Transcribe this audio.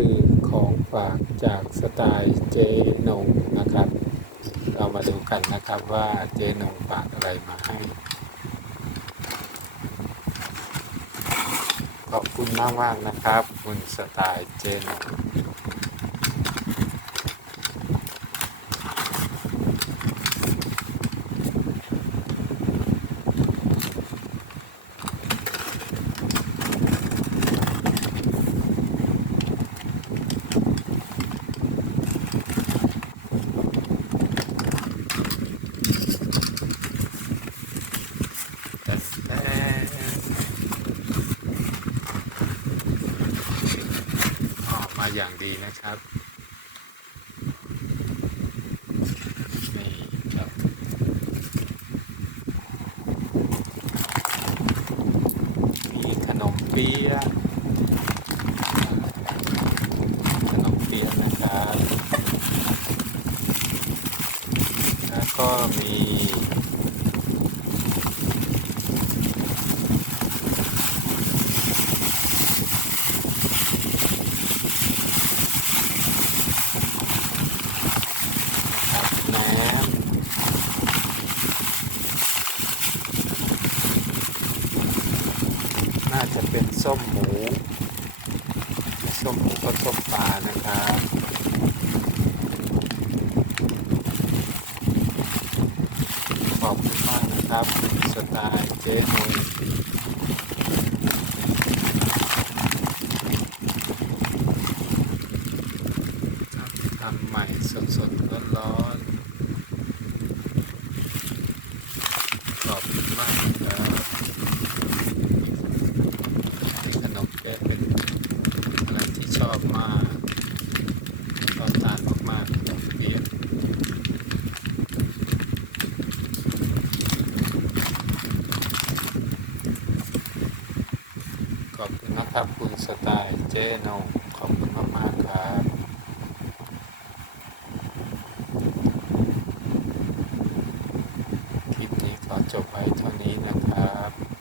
คือของฝากจากสไตล์เจนงนะครับ เรามาดูกันนะครับว่าเจนงฝากอะไรมาให้ ขอบคุณมากมากนะครับ คุณสไตล์เจนง อย่างดีนะครับนี่ครับมีขนมเปี๊ยะขนมเปี๊ยะนะครับ แล้วก็มี นะครับแหนม น่าจะเป็นส้มหมูส้มหมูก็ต้มปลานะครับขอบคุณมากนะครับสไตล์เจ๊นุยทำใหม่สดๆร้อนๆขอบคุณมากครับขนมเปี๊ยะเป็นอะไรที่ ชอบมากชอบทานมากๆขนมเปียะขอบคุณนะครับคุณสไตล์เจโนขอบคุณมากๆครับคลิปนี้ขอจบไว้เท่านี้นะครับ